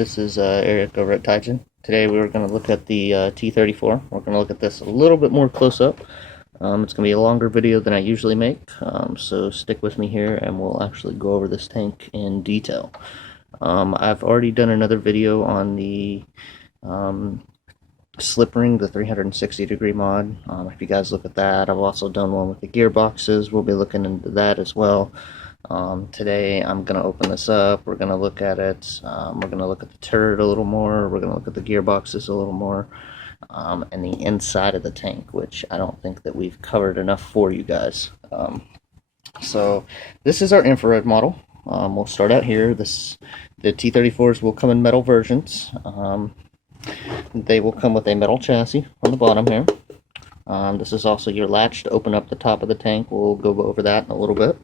This is Eric over at Taigen. Today we were going to look at the T34. We're going to look at this a little bit more close up. It's going to be a longer video than I usually make, so stick with me here and we'll actually go over this tank in detail. I've already done another video on the slip ring, the 360-degree mod. If you guys look at that, I've also done one with the gearboxes. We'll be looking into that as well. Today I'm going to open this up, we're going to look at it, we're going to look at the turret a little more, we're going to look at the gearboxes a little more, and the inside of the tank, which I don't think that we've covered enough for you guys. So this is our infrared model. We'll start out here. The T34s will come in metal versions. They will come with a metal chassis on the bottom here. This is also your latch to open up the top of the tank. We'll go over that in a little bit.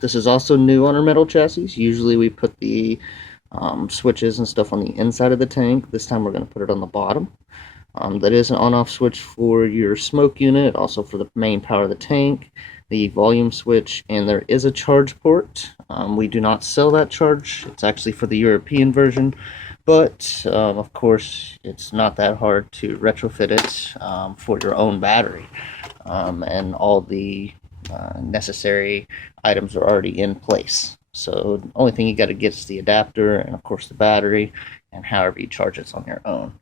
This is also new on our metal chassis. Usually we put the switches and stuff on the inside of the tank. This time we're going to put it on the bottom. That is an on-off switch for your smoke unit, also for the main power of the tank, the volume switch, and there is a charge port. We do not sell that charge. It's actually for the European version, but of course it's not that hard to retrofit it for your own battery, and all the necessary items are already in place. So the only thing you got to get is the adapter and of course the battery, and however you charge it's on your own.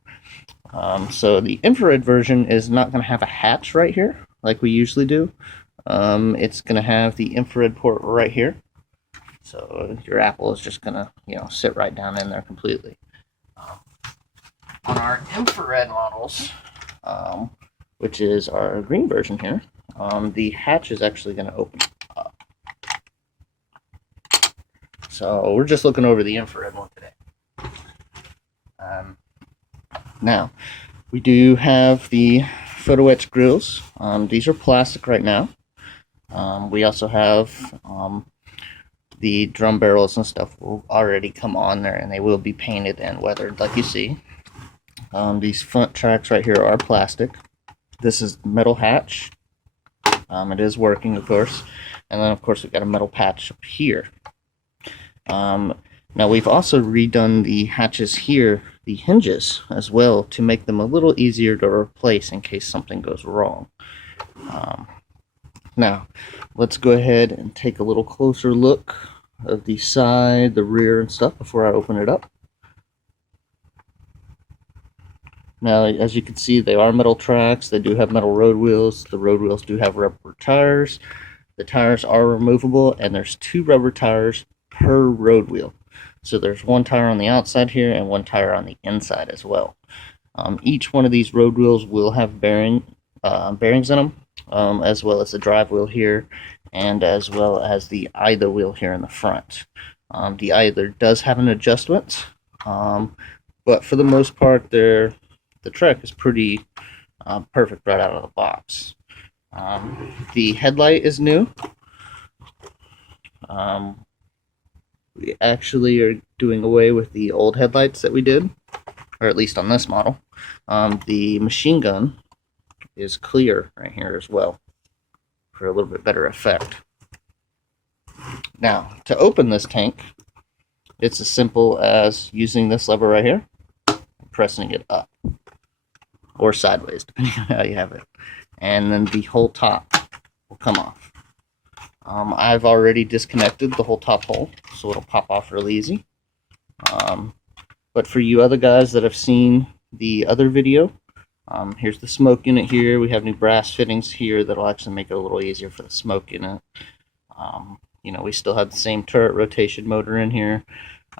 So the infrared version is not going to have a hatch right here like we usually do. It's going to have the infrared port right here. So your Apple is just going to, sit right down in there completely. On our infrared models, which is our green version here, the hatch is actually going to open up. So we're just looking over the infrared one today. Now, we do have the photo etch grills. These are plastic right now. We also have the drum barrels and stuff will already come on there, and they will be painted and weathered like you see. These front tracks right here are plastic. This is metal hatch. It is working, of course. And then, of course, we've got a metal patch up here. Now, we've also redone the hatches here, the hinges, as well, to make them a little easier to replace in case something goes wrong. Now, let's go ahead and take a little closer look of the side, the rear, and stuff before I open it up. Now, as you can see, they are metal tracks. They do have metal road wheels. The road wheels do have rubber tires. The tires are removable, and there's 2 rubber tires per road wheel. So there's 1 tire on the outside here and 1 tire on the inside as well. Each one of these road wheels will have bearings in them, as well as the drive wheel here, and as well as the either wheel here in the front. The either does have an adjustment, but for the most part, the Trek is pretty perfect right out of the box. The headlight is new. We actually are doing away with the old headlights that we did, or at least on this model. The machine gun is clear right here as well for a little bit better effect. Now, to open this tank, it's as simple as using this lever right here and pressing it up or sideways, depending on how you have it, and then the whole top will come off. I've already disconnected the whole top hole, so it'll pop off really easy. But for you other guys that have seen the other video, here's the smoke unit here. We have new brass fittings here that'll actually make it a little easier for the smoke unit. We still have the same turret rotation motor in here.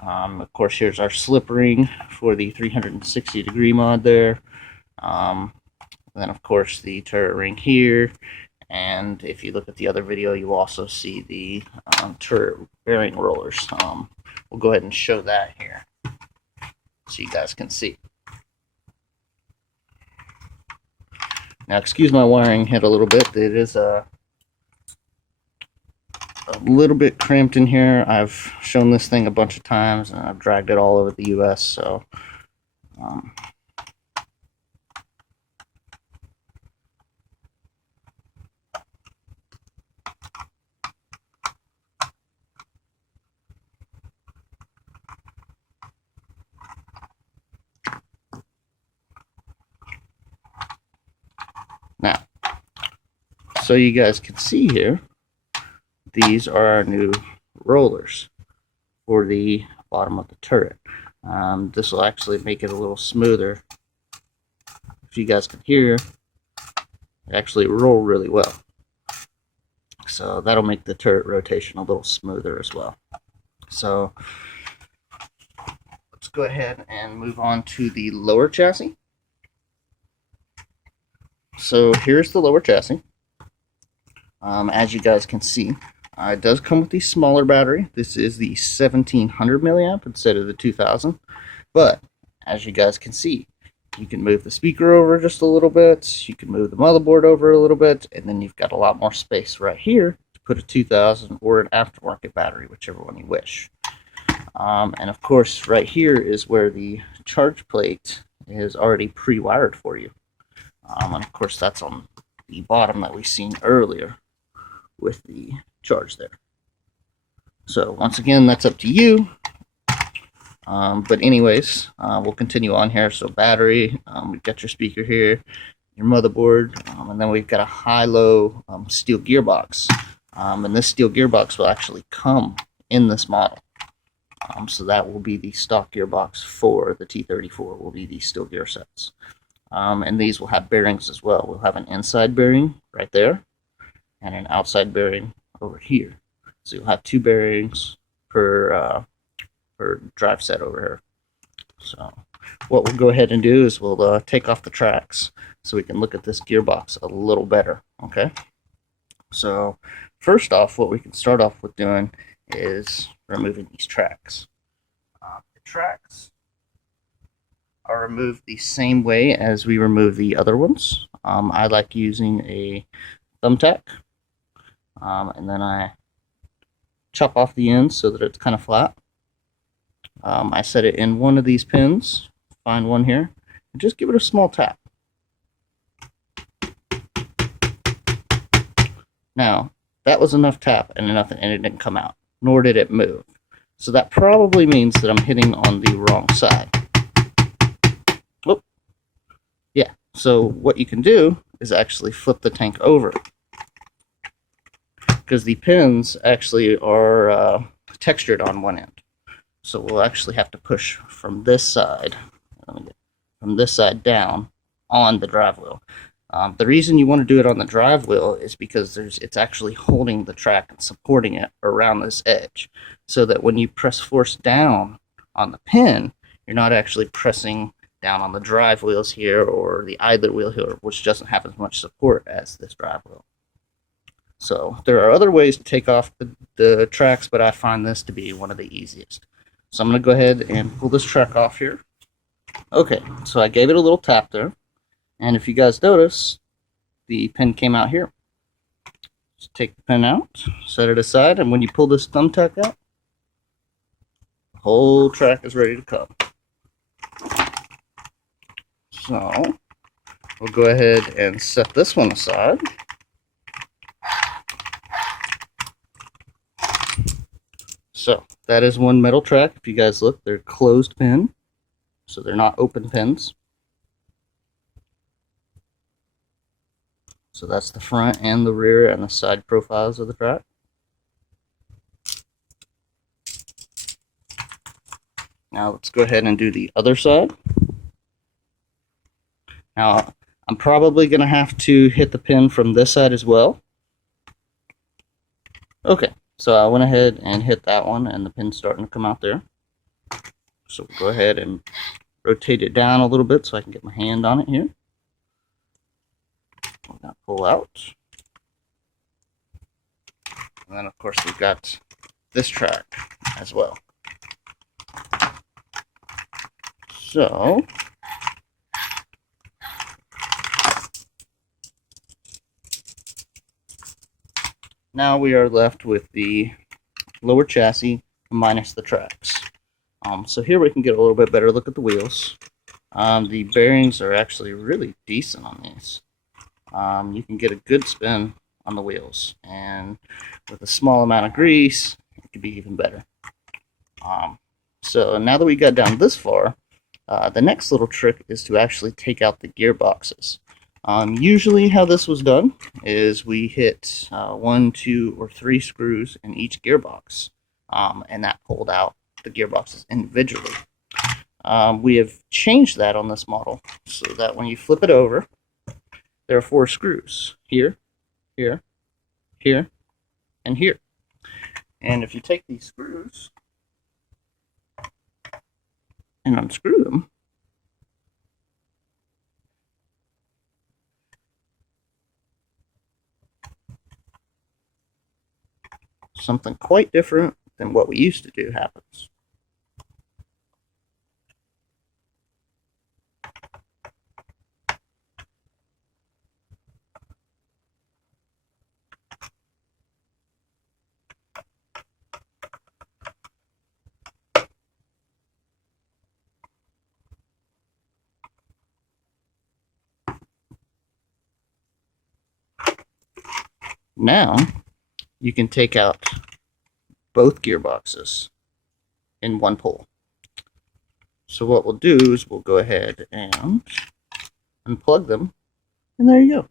Of course, here's our slip ring for the 360-degree mod there. Then, of course, the turret ring here. And if you look at the other video, you also see the turret bearing rollers. We'll go ahead and show that here so you guys can see. Now, excuse my wiring head a little bit. It is a little bit cramped in here. I've shown this thing a bunch of times, and I've dragged it all over the US, so So you guys can see here, these are our new rollers for the bottom of the turret. This will actually make it a little smoother. If you guys can hear, they actually roll really well. So that'll make the turret rotation a little smoother as well. So let's go ahead and move on to the lower chassis. So here's the lower chassis. As you guys can see, it does come with the smaller battery. This is the 1700 milliamp instead of the 2000. But as you guys can see, you can move the speaker over just a little bit, you can move the motherboard over a little bit, and then you've got a lot more space right here to put a 2000 or an aftermarket battery, whichever one you wish. And of course, right here is where the charge plate is already pre-wired for you. And of course, that's on the bottom that we've seen earlier with the charge there. So once again, that's up to you. But anyways, we'll continue on here. So battery, we've got your speaker here, your motherboard, and then we've got a high-low steel gearbox. And this steel gearbox will actually come in this model. So that will be the stock gearbox for the T34, will be these steel gear sets. And these will have bearings as well. We'll have an inside bearing right there, and an outside bearing over here. So you'll have 2 bearings per drive set over here. So what we'll go ahead and do is we'll take off the tracks so we can look at this gearbox a little better. Okay, so first off, what we can start off with doing is removing these tracks. The tracks are removed the same way as we remove the other ones. I like using a thumbtack, and then I chop off the ends so that it's kind of flat. I set it in one of these pins, find one here, and just give it a small tap. Now, that was enough tap and it didn't come out, nor did it move. So that probably means that I'm hitting on the wrong side. Whoop. Yeah, so what you can do is actually flip the tank over, because the pins actually are textured on one end. So we'll actually have to push from this side, down on the drive wheel. The reason you want to do it on the drive wheel is because it's actually holding the track and supporting it around this edge, so that when you press force down on the pin, you're not actually pressing down on the drive wheels here or the idler wheel here, which doesn't have as much support as this drive wheel. So there are other ways to take off the tracks, but I find this to be one of the easiest. So I'm going to go ahead and pull this track off here. Okay, so I gave it a little tap there, and if you guys notice, the pin came out here. Just take the pin out, set it aside, and when you pull this thumbtack out, the whole track is ready to come. So we'll go ahead and set this one aside. So that is one metal track. If you guys look, they're closed pin, so they're not open pins. So that's the front and the rear and the side profiles of the track. Now let's go ahead and do the other side. Now I'm probably going to have to hit the pin from this side as well. Okay. So I went ahead and hit that one, and the pin's starting to come out there. So we'll go ahead and rotate it down a little bit so I can get my hand on it here. We're going to pull out. And then, of course, we've got this track as well. So now we are left with the lower chassis minus the tracks. So here we can get a little bit better look at the wheels. The bearings are actually really decent on these. You can get a good spin on the wheels, and with a small amount of grease, it could be even better. So now that we got down this far, the next little trick is to actually take out the gearboxes. Usually how this was done is we hit 1, 2, or 3 screws in each gearbox, and that pulled out the gearboxes individually. We have changed that on this model so that when you flip it over, there are 4 screws here, here, here, and here. And if you take these screws and unscrew them, something quite different than what we used to do happens. Now you can take out both gearboxes in one pull. So what we'll do is we'll go ahead and unplug them, and there you go.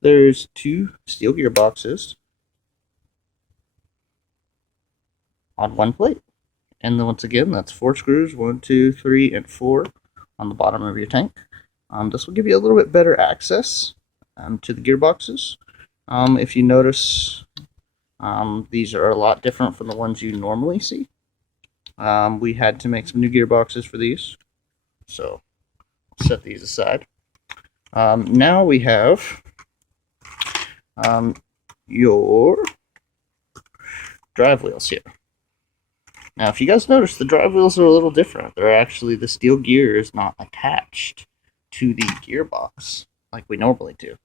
There's 2 steel gearboxes on one plate. And then once again, that's 4 screws, 1, 2, 3, and 4 on the bottom of your tank. This will give you a little bit better access to the gearboxes. If you notice, these are a lot different from the ones you normally see. We had to make some new gearboxes for these, so I'll set these aside. Now we have your drive wheels here. Now, if you guys notice, the drive wheels are a little different. They're actually, the steel gear is not attached to the gearbox like we normally do.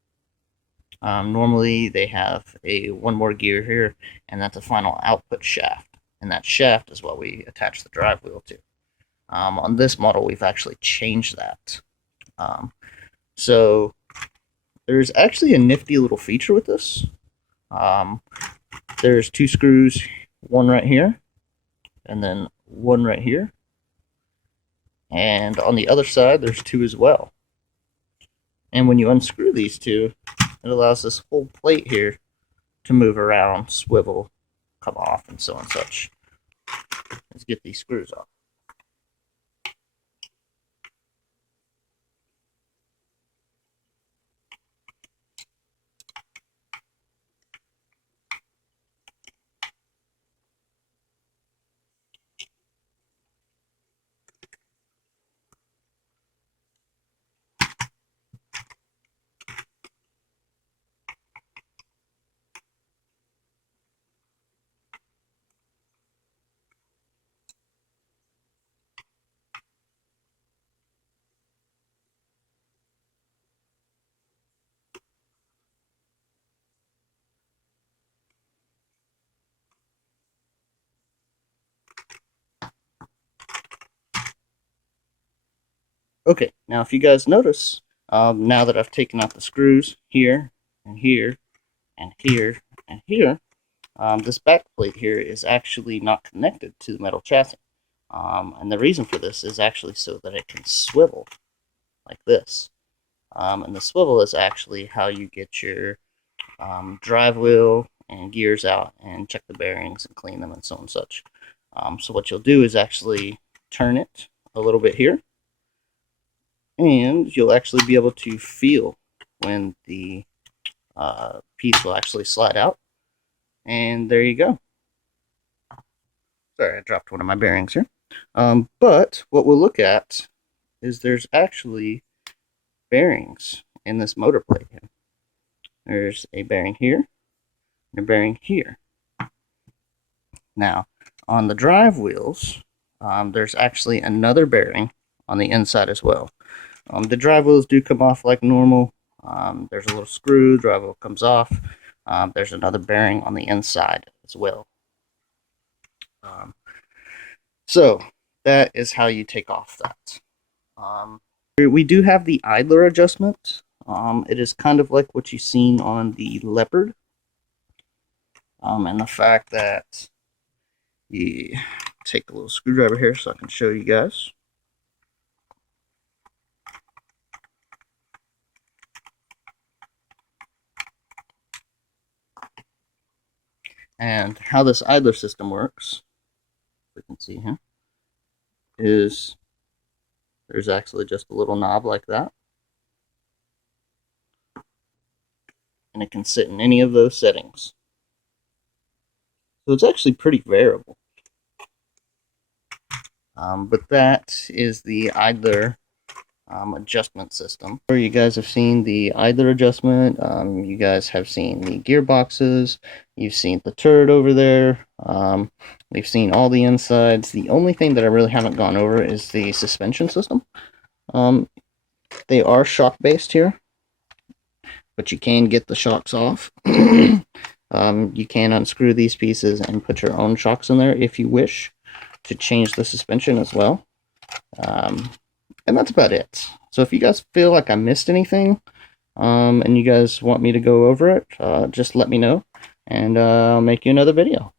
Normally, they have one more gear here, and that's a final output shaft. And that shaft is what we attach the drive wheel to. On this model, we've actually changed that. So, there's actually a nifty little feature with this. There's 2 screws, one right here, and then one right here. And on the other side, there's 2 as well. And when you unscrew these 2, it allows this whole plate here to move around, swivel, come off, and so on and such. Let's get these screws off. Okay, now if you guys notice, now that I've taken out the screws here, and here, and here, and here, this back plate here is actually not connected to the metal chassis. And the reason for this is actually so that it can swivel like this. And the swivel is actually how you get your drive wheel and gears out and check the bearings and clean them and so on and such. So what you'll do is actually turn it a little bit here, and you'll actually be able to feel when the piece will actually slide out. And there you go. Sorry, I dropped one of my bearings here. But what we'll look at is there's actually bearings in this motor plate here. There's a bearing here and a bearing here. Now, on the drive wheels, there's actually another bearing on the inside as well. The drive wheels do come off like normal. There's a little screw, drive wheel comes off. There's another bearing on the inside as well. So that is how you take off that. We do have the idler adjustment. It is kind of like what you've seen on the Leopard. And the fact that you take a little screwdriver here so I can show you guys. And how this idler system works, we can see here, is there's actually just a little knob like that. And it can sit in any of those settings. So it's actually pretty variable. But that is the idler adjustment system. You guys have seen the idler adjustment. You guys have seen the gearboxes. You've seen the turret over there. We've seen all the insides. The only thing that I really haven't gone over is the suspension system. They are shock based here, but you can get the shocks off. You can unscrew these pieces and put your own shocks in there if you wish to change the suspension as well. And that's about it. So if you guys feel like I missed anything, and you guys want me to go over it, just let me know, and I'll make you another video.